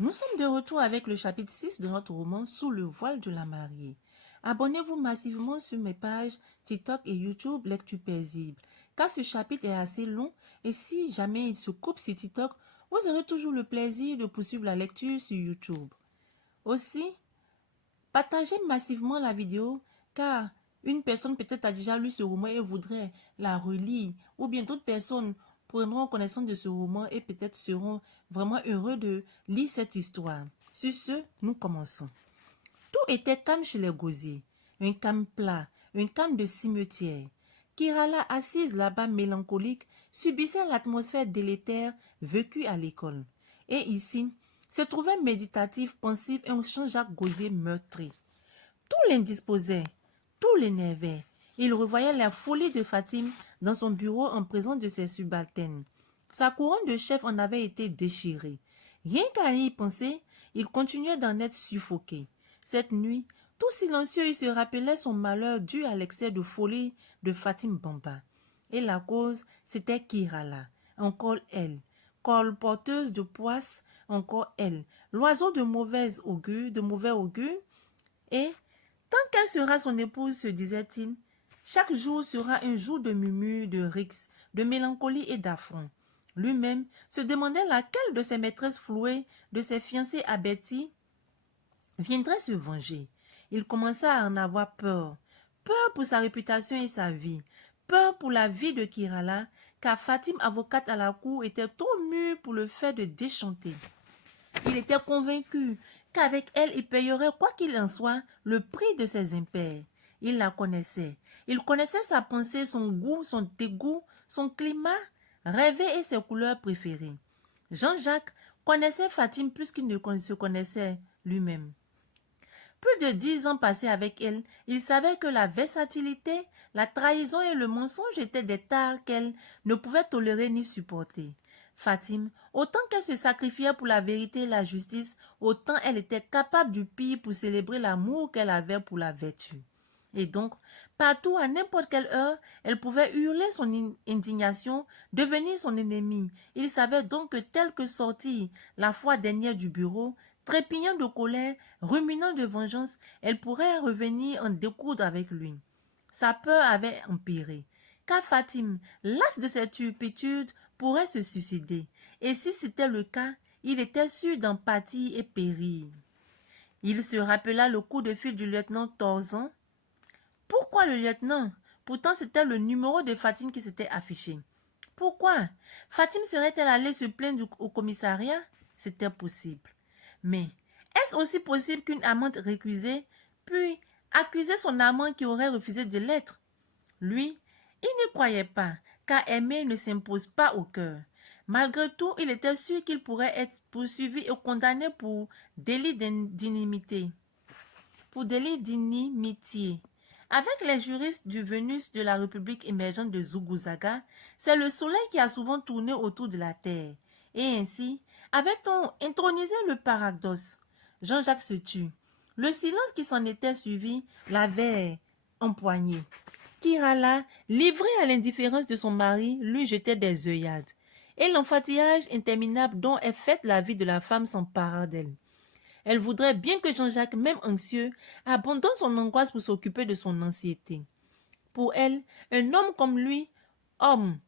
Nous sommes de retour avec le chapitre 6 de notre roman Sous le voile de la mariée. Abonnez-vous massivement sur mes pages TikTok et YouTube Lecture Paisible, car ce chapitre est assez long et si jamais il se coupe sur TikTok, vous aurez toujours le plaisir de poursuivre la lecture sur YouTube. Aussi, partagez massivement la vidéo car une personne peut-être a déjà lu ce roman et voudrait la relire ou bien d'autres personnes prendront connaissance de ce roman et peut-être seront vraiment heureux de lire cette histoire. Sur ce, nous commençons. Tout était calme chez les gosiers, un calme plat, un calme de cimetière. Kirala, assise là-bas mélancolique, subissait l'atmosphère délétère vécue à l'école. Et ici, se trouvait méditatif, pensif un Jean-Jacques Gosier meurtri. Tout l'indisposait, tout l'énervait. Il revoyait la folie de Fatime dans son bureau en présence de ses subalternes. Sa couronne de chef en avait été déchirée. Rien qu'à y penser, il continuait d'en être suffoqué. Cette nuit, tout silencieux, il se rappelait son malheur dû à l'excès de folie de Fatime Bamba. Et la cause, c'était Kirala, encore elle, colporteuse de poisse, encore elle, l'oiseau de mauvais augure, et tant qu'elle sera son épouse, se disait-il, chaque jour sera un jour de murmures, de rixes, de mélancolie et d'affront. Lui-même se demandait laquelle de ses maîtresses flouées, de ses fiancés abattis, viendrait se venger. Il commença à en avoir peur. Peur pour sa réputation et sa vie. Peur pour la vie de Kirala, car Fatime, avocate à la cour, était trop mûre pour le faire de déchanter. Il était convaincu qu'avec elle, il payerait, quoi qu'il en soit, le prix de ses impairs. Il la connaissait. Il connaissait sa pensée, son goût, son dégoût, son climat rêvé et ses couleurs préférées. Jean-Jacques connaissait Fatime plus qu'il ne se connaissait lui-même. Plus de 10 ans passés avec elle, il savait que la versatilité, la trahison et le mensonge étaient des tares qu'elle ne pouvait tolérer ni supporter. Fatime, autant qu'elle se sacrifiait pour la vérité et la justice, autant elle était capable du pire pour célébrer l'amour qu'elle avait pour la vertu. Et donc, partout, à n'importe quelle heure, elle pouvait hurler son indignation, devenir son ennemi. Il savait donc que tel que sortie la fois dernière du bureau, trépignant de colère, ruminant de vengeance, elle pourrait revenir en découdre avec lui. Sa peur avait empiré, car Fatime, lasse de cette turpitude, pourrait se suicider. Et si c'était le cas, il était sûr d'en pâtir et périr. Il se rappela le coup de fil du lieutenant Torzan. Pourquoi le lieutenant? Pourtant, c'était le numéro de Fatime qui s'était affiché. Pourquoi? Fatime serait-elle allée se plaindre au commissariat? C'était possible. Mais est-ce aussi possible qu'une amante récusée puis accuser son amant qui aurait refusé de l'être? Lui, il n'y croyait pas, car aimer ne s'impose pas au cœur. Malgré tout, il était sûr qu'il pourrait être poursuivi et condamné pour délit d'inimitié. Avec les juristes du Vénus de la République émergente de Zuguzaga, c'est le soleil qui a souvent tourné autour de la terre. Et ainsi, avait-on intronisé le paradoxe. Jean-Jacques se tut. Le silence qui s'en était suivi l'avait empoigné. Kirala, livrée à l'indifférence de son mari, lui jetait des œillades. Et l'enfantillage interminable dont est faite la vie de la femme s'empara d'elle. Elle voudrait bien que Jean-Jacques, même anxieux, abandonne son angoisse pour s'occuper de son anxiété. Pour elle, un homme comme lui, homme,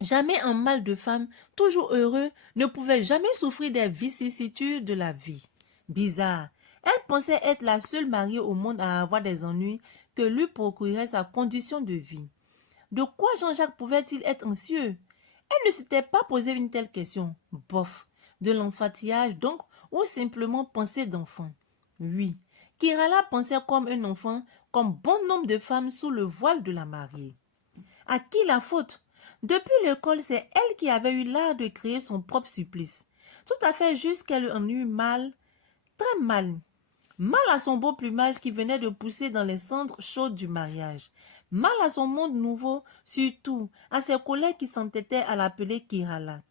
jamais en mal de femme, toujours heureux, ne pouvait jamais souffrir des vicissitudes de la vie. Bizarre, elle pensait être la seule mariée au monde à avoir des ennuis que lui procurait sa condition de vie. De quoi Jean-Jacques pouvait-il être anxieux? Elle ne s'était pas posé une telle question. Bof, de l'enfantillage donc, ou simplement pensée d'enfant. Oui, Kirala pensait comme un enfant, comme bon nombre de femmes sous le voile de la mariée. À qui la faute? Depuis l'école, c'est elle qui avait eu l'art de créer son propre supplice. Tout à fait juste qu'elle en eut mal, très mal. Mal à son beau plumage qui venait de pousser dans les cendres chaudes du mariage. Mal à son monde nouveau, surtout à ses collègues qui s'entêtaient à l'appeler Kirala.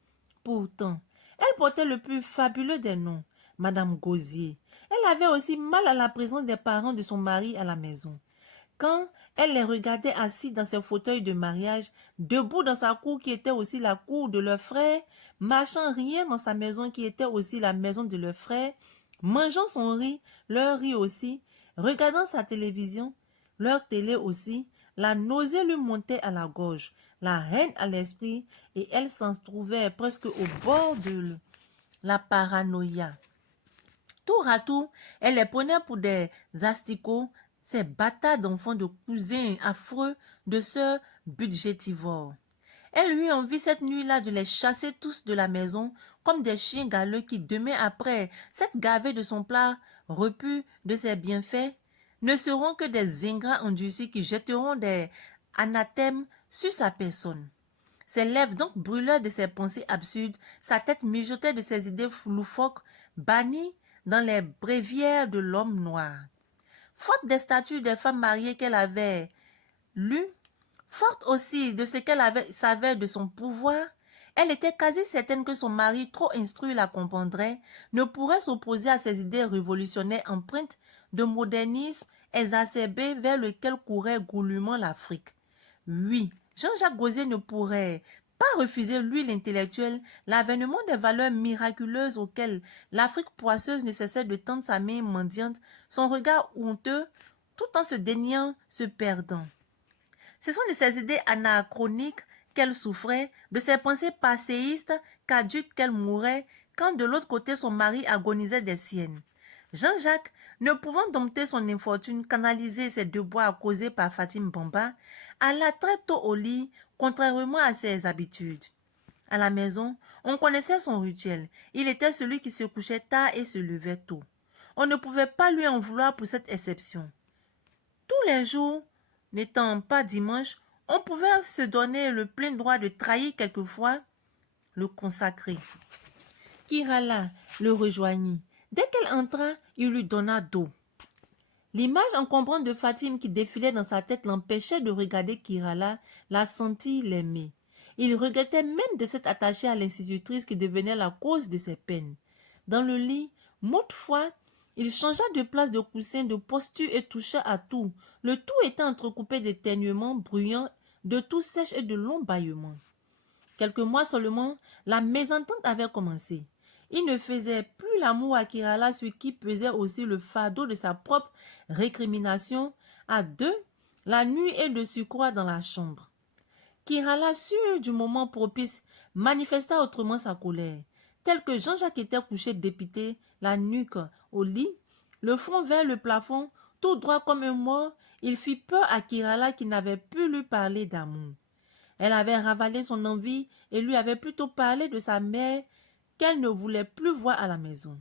Pourtant, elle portait le plus fabuleux des noms, Madame Gosier. Elle avait aussi mal à la présence des parents de son mari à la maison. quand elle les regardait assis dans ses fauteuils de mariage, debout dans sa cour qui était aussi la cour de leur frère, marchant rien dans sa maison qui était aussi la maison de leur frère, mangeant son riz, leur riz aussi, regardant sa télévision, leur télé aussi, la nausée lui montait à la gorge, la haine à l'esprit, et elle s'en trouvait presque au bord de la paranoïa. Tour à tour, elle les prenait pour des asticots, ces bâtards d'enfants de cousins affreux, de sœurs budgétivores. Elle eut envie cette nuit-là de les chasser tous de la maison, comme des chiens galeux qui, demain après s'être gavés de son plat repu, de ses bienfaits, ne seront que des ingrats endurcis qui jetteront des anathèmes sur sa personne. Ses lèvres donc brûlaient de ses pensées absurdes, sa tête mijotait de ses idées loufoques, bannies dans les bréviaires de l'homme noir. Faute des statuts des femmes mariées qu'elle avait lues, forte aussi de ce qu'elle savait de son pouvoir, elle était quasi certaine que son mari, trop instruit la comprendrait, ne pourrait s'opposer à ses idées révolutionnaires empreintes de modernisme exacerbé vers lequel courait goulûment l'Afrique. Oui, Jean-Jacques Gauzet ne pourrait pas refuser l'huile intellectuelle, l'avènement des valeurs miraculeuses auxquelles l'Afrique poisseuse ne cessait de tendre sa main mendiante, son regard honteux, tout en se déniant, se perdant. Ce sont de ces idées anachroniques qu'elle souffrait, de ces pensées passéistes, caduques qu'elle mourait, quand de l'autre côté son mari agonisait des siennes. Jean-Jacques, ne pouvant dompter son infortune, canaliser ses déboires causés par Fatim Bamba, alla très tôt au lit, contrairement à ses habitudes. À la maison, on connaissait son rituel. Il était celui qui se couchait tard et se levait tôt. On ne pouvait pas lui en vouloir pour cette exception. Tous les jours, n'étant pas dimanche, on pouvait se donner le plein droit de trahir quelquefois le consacré. Kirala le rejoignit. Dès qu'elle entra, il lui donna d'eau. L'image encombrante de Fatim qui défilait dans sa tête l'empêchait de regarder Kirala, la sentir, l'aimer. Il regrettait même de s'être attaché à l'institutrice qui devenait la cause de ses peines. Dans le lit, moult fois, il changea de place, de coussin, de posture et toucha à tout. Le tout était entrecoupé d'éternuements bruyants, de toux sèches et de longs bâillements. Quelques mois seulement, la mésentente avait commencé. Il ne faisait plus l'amour à Kirala, sur qui pesait aussi le fardeau de sa propre récrimination, à deux, la nuit et de surcroît dans la chambre. Kirala, sûr du moment propice, manifesta autrement sa colère. Tel que Jean-Jacques était couché dépité, la nuque au lit, le front vers le plafond, tout droit comme un mort, il fit peur à Kirala qui n'avait pu lui parler d'amour. Elle avait ravalé son envie et lui avait plutôt parlé de sa mère qu'elle ne voulait plus voir à la maison.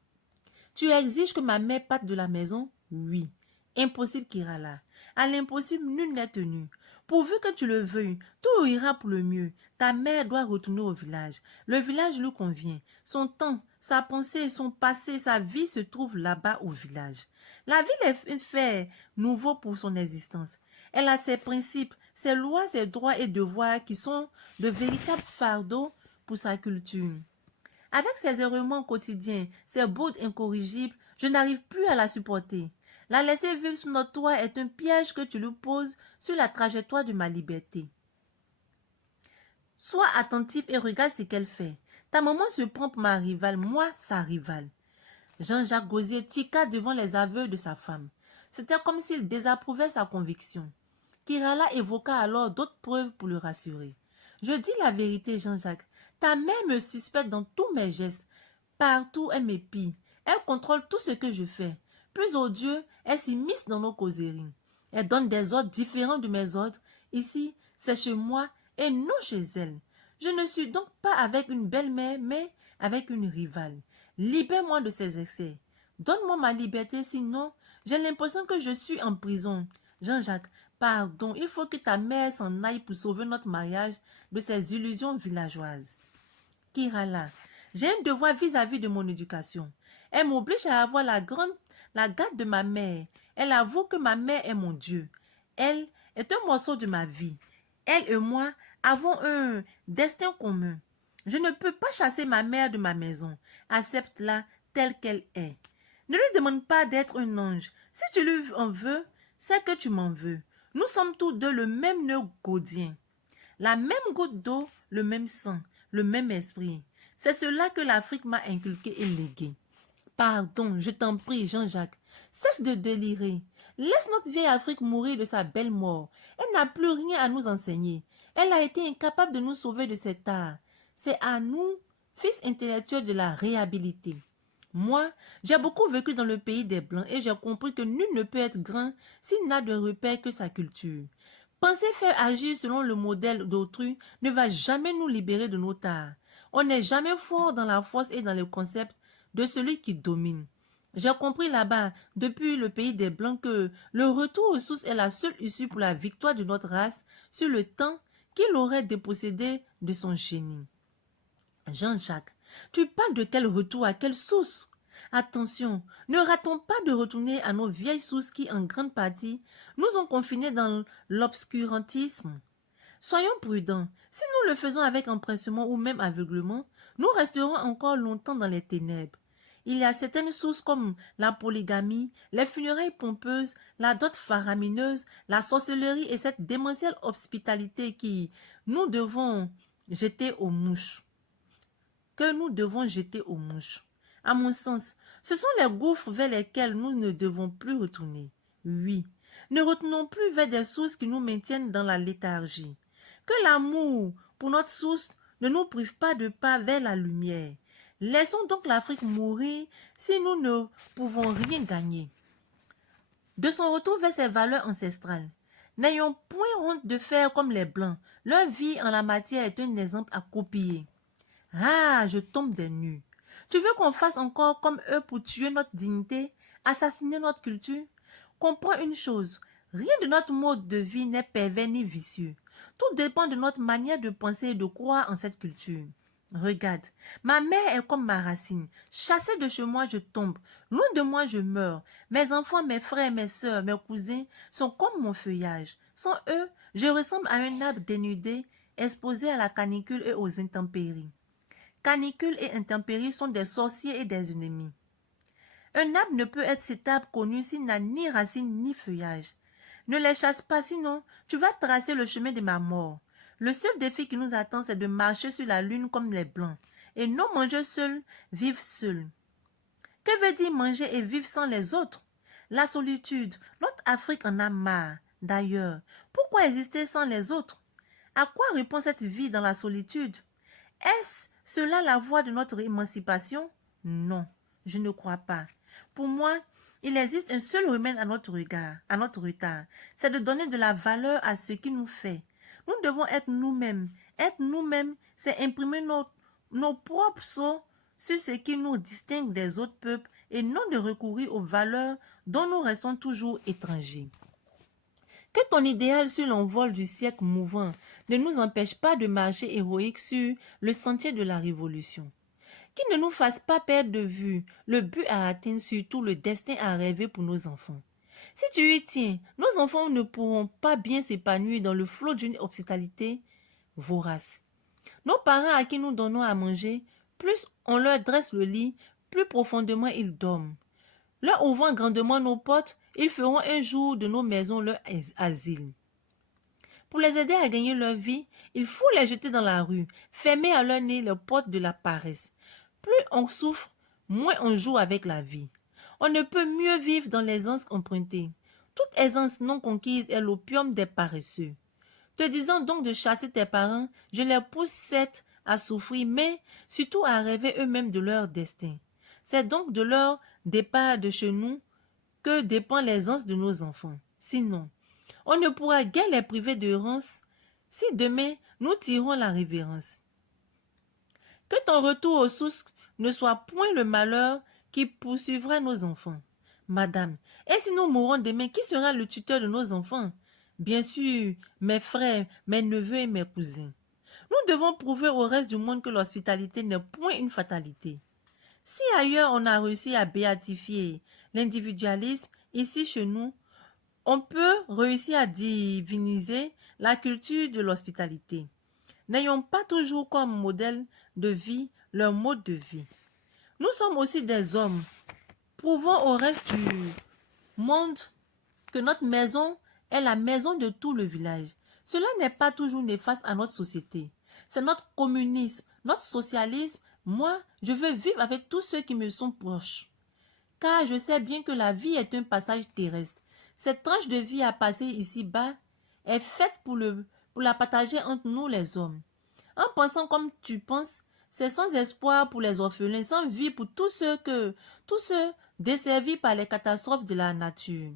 « Tu exiges que ma mère parte de la maison? » « Oui. » « Impossible, Kirala. À l'impossible, nul n'est tenu. Pourvu que tu le veuilles, tout ira pour le mieux. Ta mère doit retourner au village. Le village lui convient. Son temps, sa pensée, son passé, sa vie se trouvent là-bas au village. La ville est fait nouveau pour son existence. Elle a ses principes, ses lois, ses droits et devoirs qui sont de véritables fardeaux pour sa culture. Avec ses errements quotidiens, ses boudes incorrigibles, je n'arrive plus à la supporter. La laisser vivre sous notre toit est un piège que tu lui poses sur la trajectoire de ma liberté. Sois attentif et regarde ce qu'elle fait. Ta maman se prend pour ma rivale, moi sa rivale. Jean-Jacques Gauzet tiqua devant les aveux de sa femme. C'était comme s'il désapprouvait sa conviction. Kirala évoqua alors d'autres preuves pour le rassurer. Je dis la vérité, Jean-Jacques. Ta mère me suspecte dans tous mes gestes. Partout, elle m'épie. Elle contrôle tout ce que je fais. Plus odieux, elle s'immisce dans nos causeries. Elle donne des ordres différents de mes ordres. Ici, c'est chez moi et non chez elle. Je ne suis donc pas avec une belle-mère, mais avec une rivale. Libère-moi de ces excès. Donne-moi ma liberté, sinon, j'ai l'impression que je suis en prison. Jean-Jacques, pardon, il faut que ta mère s'en aille pour sauver notre mariage de ses illusions villageoises. Kirala, j'ai un devoir vis-à-vis de mon éducation. Elle m'oblige à avoir la garde de ma mère. Elle avoue que ma mère est mon Dieu. Elle est un morceau de ma vie. Elle et moi avons un destin commun. Je ne peux pas chasser ma mère de ma maison. Accepte-la telle qu'elle est. Ne lui demande pas d'être un ange. Si tu lui en veux, c'est que tu m'en veux. Nous sommes tous deux le même nœud gaudien. La même goutte d'eau, le même sang, le même esprit. C'est cela que l'Afrique m'a inculqué et légué. Pardon, je t'en prie, Jean-Jacques. Cesse de délirer. Laisse notre vieille Afrique mourir de sa belle mort. Elle n'a plus rien à nous enseigner. Elle a été incapable de nous sauver de cet art. C'est à nous, fils intellectuels, de la réhabiliter. Moi, j'ai beaucoup vécu dans le pays des Blancs et j'ai compris que nul ne peut être grand s'il n'a de repère que sa culture. Penser faire agir selon le modèle d'autrui ne va jamais nous libérer de nos tares. On n'est jamais fort dans la force et dans le concept de celui qui domine. J'ai compris là-bas, depuis le pays des Blancs, que le retour aux sources est la seule issue pour la victoire de notre race sur le temps qu'il aurait dépossédé de son génie. Jean-Jacques, tu parles de quel retour à quelle source? Attention, ne ratons pas de retourner à nos vieilles sources qui, en grande partie, nous ont confinés dans l'obscurantisme. Soyons prudents. Si nous le faisons avec empressement ou même aveuglement, nous resterons encore longtemps dans les ténèbres. Il y a certaines sources comme la polygamie, les funérailles pompeuses, la dot faramineuse, la sorcellerie et cette démentielle hospitalité nous devons jeter aux mouches. Que nous devons jeter aux mouches. À mon sens, ce sont les gouffres vers lesquels nous ne devons plus retourner. Oui, ne retournons plus vers des sources qui nous maintiennent dans la léthargie. Que l'amour pour notre source ne nous prive pas de pas vers la lumière. Laissons donc l'Afrique mourir si nous ne pouvons rien gagner. De son retour vers ses valeurs ancestrales, n'ayons point honte de faire comme les Blancs. Leur vie en la matière est un exemple à copier. Ah, je tombe des nues. Tu veux qu'on fasse encore comme eux pour tuer notre dignité, assassiner notre culture? Comprends une chose, rien de notre mode de vie n'est pervers ni vicieux. Tout dépend de notre manière de penser et de croire en cette culture. Regarde, ma mère est comme ma racine. Chassée de chez moi, je tombe. Loin de moi, je meurs. Mes enfants, mes frères, mes sœurs, mes cousins sont comme mon feuillage. Sans eux, je ressemble à un arbre dénudé, exposé à la canicule et aux intempéries. Canicule et intempéries sont des sorciers et des ennemis. Un arbre ne peut être cet arbre connu s'il n'a ni racines ni feuillage. Ne les chasse pas, sinon tu vas tracer le chemin de ma mort. Le seul défi qui nous attend, c'est de marcher sur la lune comme les Blancs. Et non manger seul, vivre seul. Que veut dire manger et vivre sans les autres? La solitude, notre Afrique en a marre. D'ailleurs, pourquoi exister sans les autres? À quoi répond cette vie dans la solitude? Est-ce cela la voie de notre émancipation? Non, je ne crois pas. Pour moi, il existe un seul remède à notre retard. C'est de donner de la valeur à ce qui nous fait. Nous devons être nous-mêmes. Être nous-mêmes, c'est imprimer nos propres sceaux sur ce qui nous distingue des autres peuples et non de recourir aux valeurs dont nous restons toujours étrangers. Que ton idéal sur l'envol du siècle mouvant ne nous empêche pas de marcher héroïque sur le sentier de la révolution. Qu'il ne nous fasse pas perdre de vue le but à atteindre, surtout le destin à rêver pour nos enfants. Si tu y tiens, nos enfants ne pourront pas bien s'épanouir dans le flot d'une hospitalité vorace. Nos parents à qui nous donnons à manger, plus on leur dresse le lit, plus profondément ils dorment. Leur ouvrant grandement nos portes, ils feront un jour de nos maisons leur asile. Pour les aider à gagner leur vie, il faut les jeter dans la rue, fermer à leur nez les portes de la paresse. Plus on souffre, moins on joue avec la vie. On ne peut mieux vivre dans l'aisance empruntée. Toute aisance non conquise est l'opium des paresseux. Te disant donc de chasser tes parents, je les pousse certes à souffrir, mais surtout à rêver eux-mêmes de leur destin. C'est donc de leur départ de chez nous que dépend l'aisance de nos enfants. Sinon, on ne pourra guère les priver de rance si demain nous tirons la révérence. Que ton retour aux sources ne soit point le malheur qui poursuivra nos enfants. Madame, et si nous mourons demain, qui sera le tuteur de nos enfants? Bien sûr, mes frères, mes neveux et mes cousins. Nous devons prouver au reste du monde que l'hospitalité n'est point une fatalité. Si ailleurs on a réussi à béatifier l'individualisme, ici chez nous, on peut réussir à diviniser la culture de l'hospitalité. N'ayons pas toujours comme modèle de vie leur mode de vie. Nous sommes aussi des hommes. Prouvons au reste du monde que notre maison est la maison de tout le village. Cela n'est pas toujours néfaste à notre société. C'est notre communisme, notre socialisme. Moi, je veux vivre avec tous ceux qui me sont proches. Car je sais bien que la vie est un passage terrestre. Cette tranche de vie à passer ici-bas est faite pour la partager entre nous les hommes. En pensant comme tu penses, c'est sans espoir pour les orphelins, sans vie pour tous ceux desservis par les catastrophes de la nature,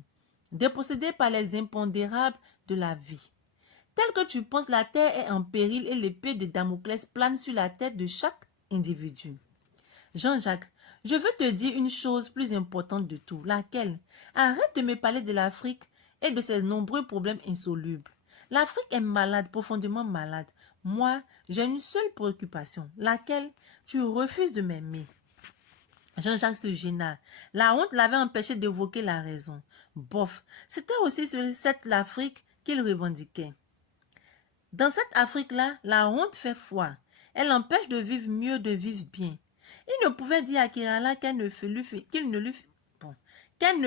dépossédés par les impondérables de la vie. Tel que tu penses, la terre est en péril et l'épée de Damoclès plane sur la tête de chaque individu. Jean-Jacques, je veux te dire une chose plus importante de tout, laquelle? Arrête de me parler de l'Afrique et de ses nombreux problèmes insolubles. L'Afrique est malade, profondément malade. Moi, j'ai une seule préoccupation, laquelle? Tu refuses de m'aimer. Jean-Jacques se gêna. La honte l'avait empêché d'évoquer la raison. Bof, c'était aussi sur cette Afrique qu'il revendiquait. Dans cette Afrique-là, la honte fait foi. Elle empêche de vivre mieux, de vivre bien. Il ne pouvait dire à Kirala qu'elle ne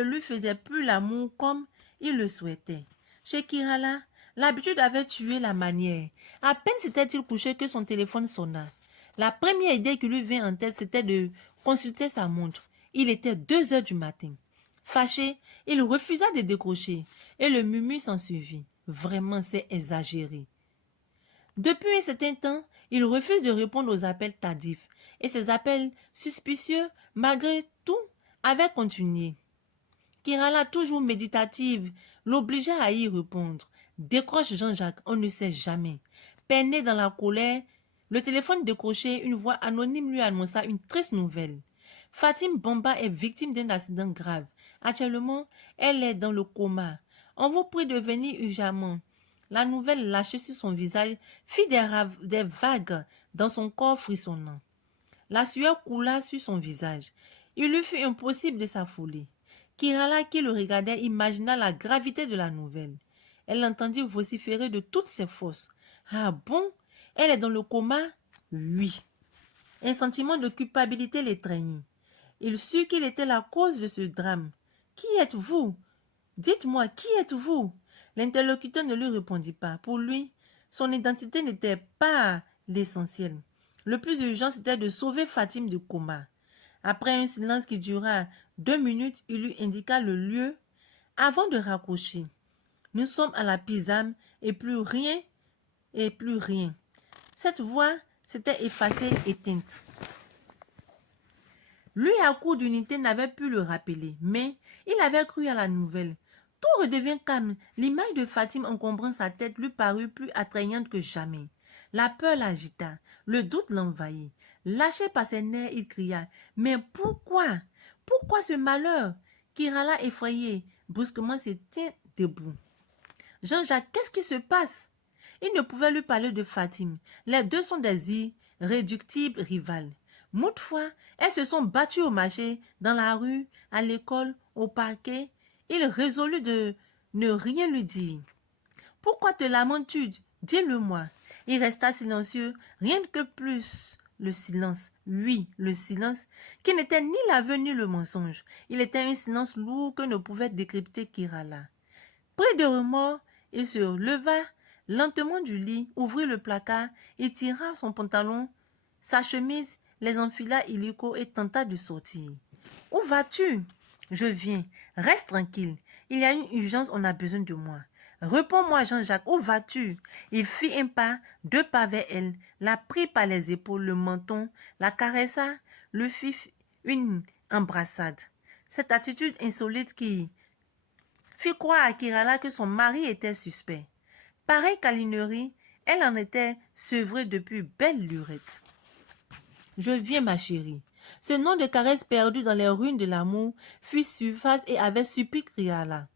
lui faisait plus l'amour comme il le souhaitait. Chez Kirala, l'habitude avait tué la manière. À peine s'était-il couché que son téléphone sonna. La première idée qui lui vint en tête, c'était de consulter sa montre. Il était 2 heures du matin. Fâché, il refusa de décrocher et le murmure s'ensuivit. Vraiment, c'est exagéré. Depuis un certain temps, il refuse de répondre aux appels tardifs et ses appels suspicieux, malgré tout, avaient continué. Kirala, toujours méditative, l'obligea à y répondre. Décroche Jean-Jacques, on ne sait jamais. Peiné dans la colère, le téléphone décroché, une voix anonyme lui annonça une triste nouvelle. Fatim Bamba est victime d'un accident grave. Actuellement, elle est dans le coma. On vous prie de venir urgemment. La nouvelle lâchée sur son visage fit des vagues dans son corps frissonnant. La sueur coula sur son visage. Il lui fut impossible de s'affoler. Kirala, qui le regardait, imagina la gravité de la nouvelle. Elle l'entendit vociférer de toutes ses forces. « Ah bon? Elle est dans le coma? » « Oui. » Un sentiment de culpabilité l'étreignit. Il sut qu'il était la cause de ce drame. « Qui êtes-vous? Dites-moi, qui êtes-vous » L'interlocuteur ne lui répondit pas. Pour lui, son identité n'était pas l'essentiel. Le plus urgent, c'était de sauver Fatim du coma. Après un silence qui dura 2 minutes, il lui indiqua le lieu avant de raccrocher. « Nous sommes à la Pisame et plus rien, et plus rien. » Cette voix s'était effacée, éteinte. Lui, à court d'unité, n'avait pu le rappeler, mais il avait cru à la nouvelle. Tout redevient calme. L'image de Fatim encombrant sa tête lui parut plus attrayante que jamais. La peur l'agita, le doute l'envahit. Lâché par ses nerfs, il cria « Mais pourquoi? Pourquoi ce malheur ?» Kirala, effrayé, brusquement se tient debout. « Jean-Jacques, qu'est-ce qui se passe ?» Il ne pouvait lui parler de Fatim. Les deux sont des irréductibles rivales. Moult fois, elles se sont battues au marché, dans la rue, à l'école, au parquet. Il résolut de ne rien lui dire. « Pourquoi te lamentes-tu? Dis-le-moi. » Il resta silencieux, rien que plus le silence. Oui, le silence, qui n'était ni l'aveu ni le mensonge. Il était un silence lourd que ne pouvait décrypter Kirala. Pris de remords, il se leva lentement du lit, ouvrit le placard, il tira son pantalon, sa chemise, les enfila illico et tenta de sortir. « Où vas-tu? »« Je viens. Reste tranquille. Il y a une urgence, on a besoin de moi. »« Réponds-moi, Jean-Jacques, où vas-tu? » Il fit un pas, 2 pas vers elle, la prit par les épaules, le menton, la caressa, lui fit une embrassade. Cette attitude insolite qui fit croire à Kirala que son mari était suspect. Pareille câlinerie, elle en était sevrée depuis belle lurette. « Je viens, ma chérie. » Ce nom de caresse perdu dans les ruines de l'amour fut surface et avait surpris Kirala.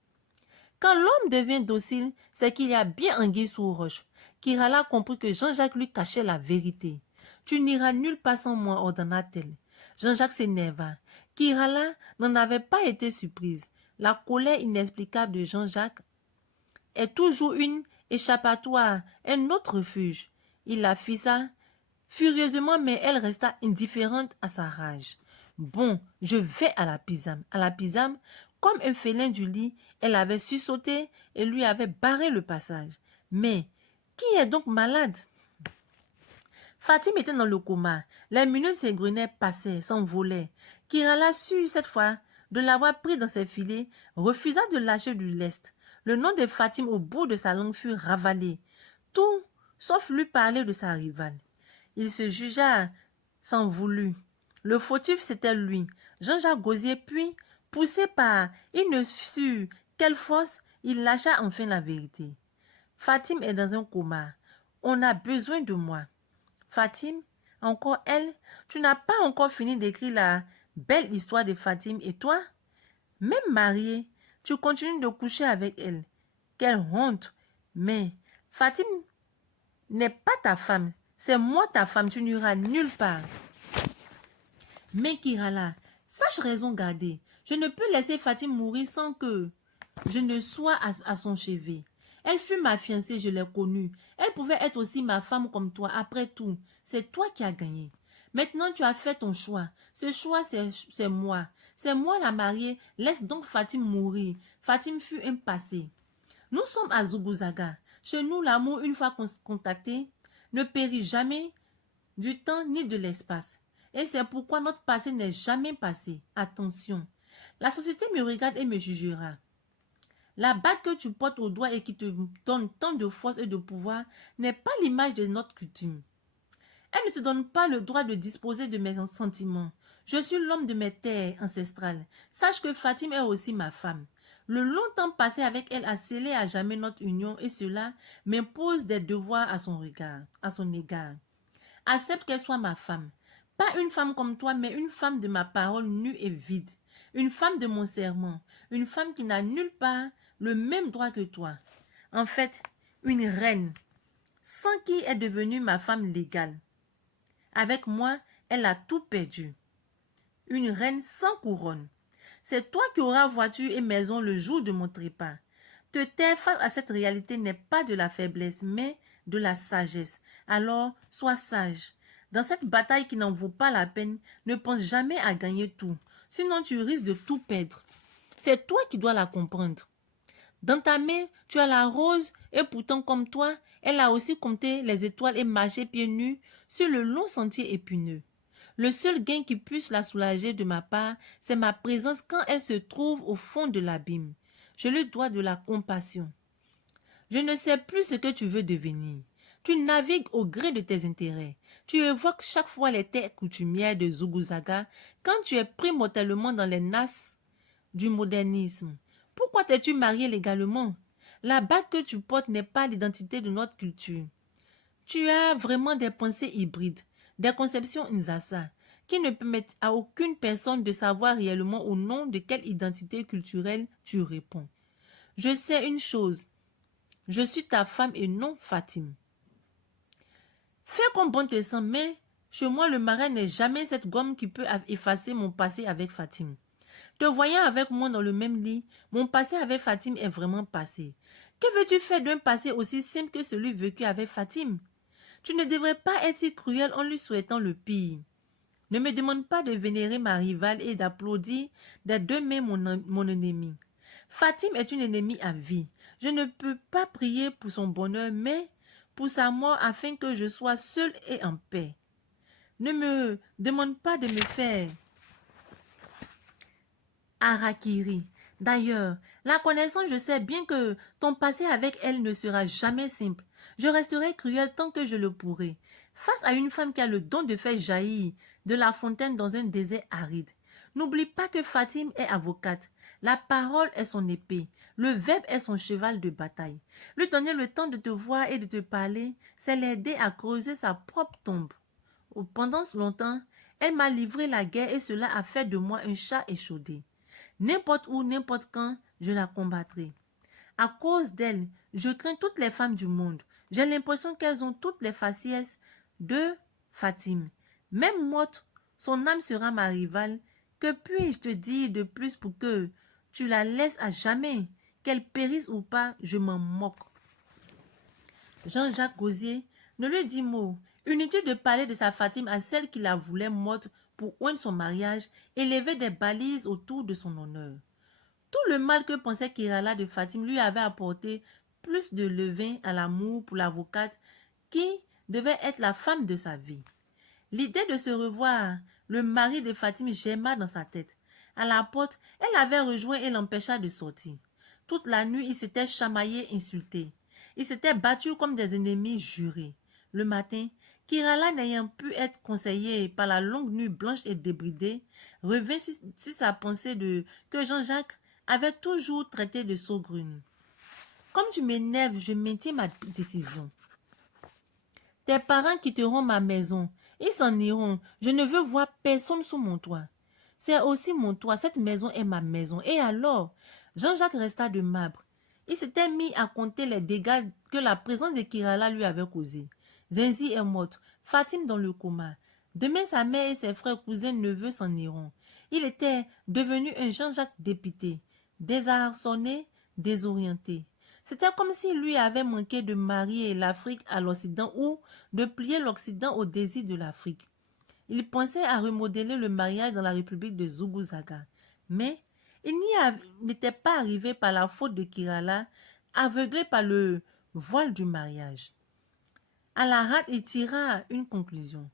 Quand l'homme devient docile, c'est qu'il y a bien anguille sous roche. Kirala comprit que Jean-Jacques lui cachait la vérité. « Tu n'iras nulle part sans moi, ordonna-t-elle. Jean-Jacques s'énerva. Kirala n'en avait pas été surprise. La colère inexplicable de Jean-Jacques est toujours une échappatoire, un autre refuge. Il la fissa furieusement, mais elle resta indifférente à sa rage. « Bon, je vais à la Pisame. » « À la Pisame? Comme un félin du lit, elle avait sursauté et lui avait barré le passage. Mais qui est donc malade? Fatim était dans le coma. Les minutes s'égrenaient, passaient, s'envolaient. Kirala sut cette fois de l'avoir pris dans ses filets, refusa de lâcher du lest. Le nom de Fatim au bout de sa langue fut ravalé. Tout, sauf lui parler de sa rivale. Il se jugea sans vouloir. Le fautif, c'était lui, Jean-Jacques Gosier, puis, poussé par il ne sut quelle force, il lâcha enfin la vérité. Fatim est dans un coma. On a besoin de moi. Fatim, encore elle, tu n'as pas encore fini d'écrire la belle histoire de Fatim et toi, même mariée, tu continues de coucher avec elle. Quelle honte! Mais Fatim n'est pas ta femme, c'est moi ta femme, tu n'iras nulle part. Mais Kirala, sache raison garder. Je ne peux laisser Fatim mourir sans que je ne sois à son chevet. Elle fut ma fiancée, je l'ai connue. Elle pouvait être aussi ma femme comme toi. Après tout, c'est toi qui as gagné. Maintenant, tu as fait ton choix. Ce choix, c'est moi. C'est moi la mariée. Laisse donc Fatim mourir. Fatim fut un passé. Nous sommes à Zuguzaga. Chez nous, l'amour, une fois contacté, ne périt jamais du temps ni de l'espace. Et c'est pourquoi notre passé n'est jamais passé. Attention. La société me regarde et me jugera. La bague que tu portes au doigt et qui te donne tant de force et de pouvoir n'est pas l'image de notre coutume. Elle ne te donne pas le droit de disposer de mes sentiments. Je suis l'homme de mes terres ancestrales. Sache que Fatim est aussi ma femme. Le long temps passé avec elle a scellé à jamais notre union et cela m'impose des devoirs à son égard. Accepte qu'elle soit ma femme. Pas une femme comme toi, mais une femme de ma parole nue et vide. Une femme de mon serment. Une femme qui n'a nulle part le même droit que toi. En fait, une reine, sans qui est devenue ma femme légale. Avec moi, elle a tout perdu. Une reine sans couronne. C'est toi qui auras voiture et maison le jour de mon trépas. Te taire face à cette réalité n'est pas de la faiblesse, mais de la sagesse. Alors, sois sage. Dans cette bataille qui n'en vaut pas la peine, ne pense jamais à gagner tout. Sinon, tu risques de tout perdre. C'est toi qui dois la comprendre. Dans ta main, tu as la rose et pourtant comme toi, elle a aussi compté les étoiles et marché pieds nus sur le long sentier épineux. Le seul gain qui puisse la soulager de ma part, c'est ma présence quand elle se trouve au fond de l'abîme. Je lui dois de la compassion. Je ne sais plus ce que tu veux devenir. Tu navigues au gré de tes intérêts. Tu évoques chaque fois les terres coutumières de Zuguzaga quand tu es pris mortellement dans les nasses du modernisme. Pourquoi t'es-tu marié légalement? La bague que tu portes n'est pas l'identité de notre culture. Tu as vraiment des pensées hybrides, des conceptions nzasa, qui ne permettent à aucune personne de savoir réellement au nom de quelle identité culturelle tu réponds. Je sais une chose, je suis ta femme et non Fatim. Fais comme bon te semble, mais chez moi le marin n'est jamais cette gomme qui peut effacer mon passé avec Fatim. Te voyant avec moi dans le même lit, mon passé avec Fatim est vraiment passé. Que veux-tu faire d'un passé aussi simple que celui vécu avec Fatim? Tu ne devrais pas être si cruel en lui souhaitant le pire. Ne me demande pas de vénérer ma rivale et d'applaudir des deux mains mon ennemi. Fatim est une ennemie à vie. Je ne peux pas prier pour son bonheur, mais pour sa mort afin que je sois seul et en paix. Ne me demande pas de me faire harakiri. D'ailleurs, la connaissance, je sais bien que ton passé avec elle ne sera jamais simple. Je resterai cruel tant que je le pourrai. Face à une femme qui a le don de faire jaillir de la fontaine dans un désert aride. N'oublie pas que Fatim est avocate. La parole est son épée. Le verbe est son cheval de bataille. Lui donner le temps de te voir et de te parler, c'est l'aider à creuser sa propre tombe. Pendant longtemps, elle m'a livré la guerre et cela a fait de moi un chat échaudé. N'importe où, n'importe quand, je la combattrai. À cause d'elle, je crains toutes les femmes du monde. J'ai l'impression qu'elles ont toutes les faciès de Fatim. Même morte, son âme sera ma rivale. Que puis-je te dire de plus pour que tu la laisses à jamais? Qu'elle périsse ou pas, je m'en moque. Jean-Jacques Gosier ne lui dit mot. Inutile de parler de sa Fatim à celle qui la voulait morte pour oindre son mariage et lever des balises autour de son honneur. Tout le mal que pensait Kerala de Fatim lui avait apporté plus de levain à l'amour pour l'avocate qui devait être la femme de sa vie. L'idée de se revoir, le mari de Fatim germa dans sa tête. À la porte, elle avait rejoint et l'empêcha de sortir. Toute la nuit, ils s'étaient chamaillés, insultés. Ils s'étaient battus comme des ennemis jurés. Le matin, Kerala, n'ayant pu être conseillé par la longue nuit blanche et débridée, revint sur sa pensée que Jean-Jacques avait toujours traité de saugrune. Comme tu m'énerves, je maintiens ma décision. Tes parents quitteront ma maison. Ils s'en iront. Je ne veux voir personne sous mon toit. C'est aussi mon toit. Cette maison est ma maison. Et alors, Jean-Jacques resta de marbre. Il s'était mis à compter les dégâts que la présence de Kerala lui avait causés. Zenzi est morte. Fatim dans le coma. Demain, sa mère et ses frères, cousins, neveux s'en iront. Il était devenu un Jean-Jacques dépité, désarçonné, désorienté. C'était comme s'il lui avait manqué de marier l'Afrique à l'Occident ou de plier l'Occident au désir de l'Afrique. Il pensait à remodeler le mariage dans la République de Zuguzaga. Mais il n'était pas arrivé par la faute de Kerala, aveuglé par le voile du mariage. À la hâte, il tira une conclusion.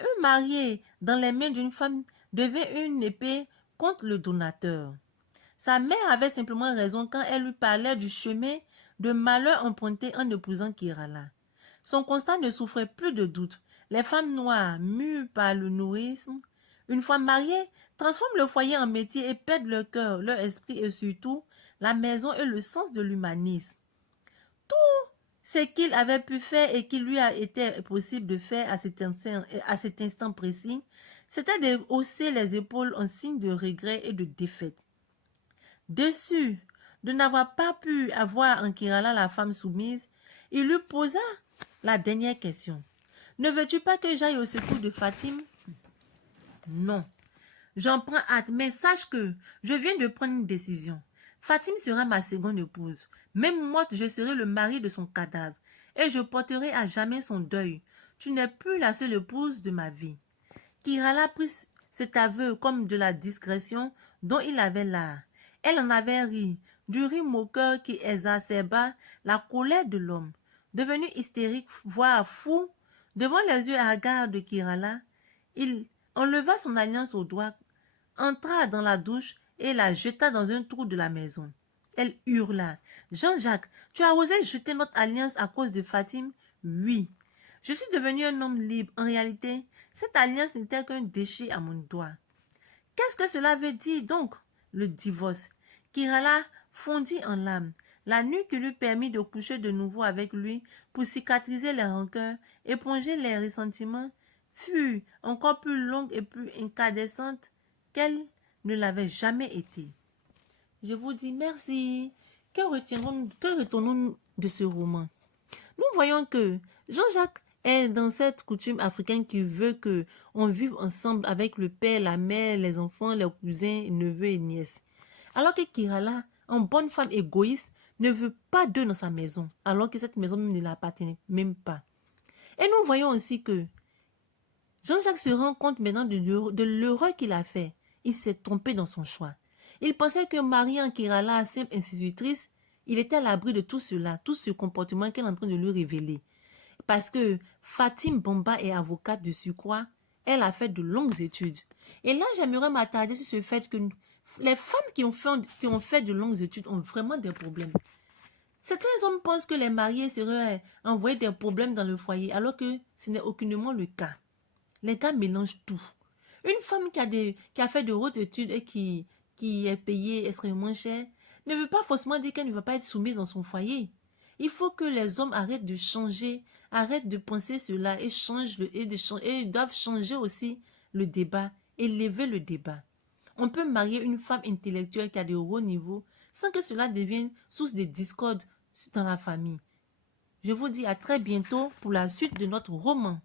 Un marié dans les mains d'une femme devait une épée contre le donateur. Sa mère avait simplement raison quand elle lui parlait du chemin de malheur emprunté en épousant Kerala. Son constat ne souffrait plus de doute. Les femmes noires, mues par le nourisme, une fois mariées, transforment le foyer en métier et perdent leur cœur, leur esprit et surtout la maison et le sens de l'humanisme. Ce qu'il avait pu faire et qu'il lui a été possible de faire à cet instant précis, c'était de hausser les épaules en signe de regret et de défaite. Déçu de n'avoir pas pu avoir en Kerala la femme soumise, il lui posa la dernière question. « Ne veux-tu pas que j'aille au secours de Fatim ?»« Non. J'en prends hâte, mais sache que je viens de prendre une décision. Fatim sera ma seconde épouse. Même morte, je serai le mari de son cadavre et je porterai à jamais son deuil. Tu n'es plus la seule épouse de ma vie. » Kerala prit cet aveu comme de la discrétion dont il avait l'art. Elle en avait ri, du rire moqueur qui exacerba la colère de l'homme. Devenu hystérique, voire fou, devant les yeux hagards de Kerala, il enleva son alliance au doigt, entra dans la douche et la jeta dans un trou de la maison. Elle hurla. « Jean-Jacques, tu as osé jeter notre alliance à cause de Fatim? » « Oui. Je suis devenu un homme libre. En réalité, cette alliance n'était qu'un déchet à mon doigt. » « Qu'est-ce que cela veut dire donc, le divorce ?» Kerala fondit en larmes. La nuit qui lui permit de coucher de nouveau avec lui pour cicatriser les rancœurs, éponger les ressentiments, fut encore plus longue et plus incandescente qu'elle ne l'avait jamais été. Je vous dis merci. Que retenons-nous de ce roman? Nous voyons que Jean-Jacques est dans cette coutume africaine qui veut que on vive ensemble avec le père, la mère, les enfants, les cousins, neveux et nièces. Alors que Kerala, en bonne femme égoïste, ne veut pas d'eux dans sa maison, alors que cette maison même ne l'appartenait même pas. Et nous voyons aussi que Jean-Jacques se rend compte maintenant de l'erreur qu'il a fait. Il s'est trompé dans son choix. Il pensait que marié en Kerala, simple institutrice, il était à l'abri de tout cela, tout ce comportement qu'elle est en train de lui révéler. Parce que Fatim Bamba est avocate de surcroît, elle a fait de longues études. Et là, j'aimerais m'attarder sur ce fait que les femmes qui ont fait de longues études ont vraiment des problèmes. Certains hommes pensent que les mariés seraient envoyés des problèmes dans le foyer, alors que ce n'est aucunement le cas. Les gars mélangent tout. Une femme qui a fait de hautes études et qui est payée extrêmement cher ne veut pas forcément dire qu'elle ne va pas être soumise dans son foyer. Il faut que les hommes arrêtent de changer, arrêtent de penser cela et ils doivent changer aussi le débat, élever le débat. On peut marier une femme intellectuelle qui a de hauts niveaux sans que cela devienne source de discorde dans la famille. Je vous dis à très bientôt pour la suite de notre roman.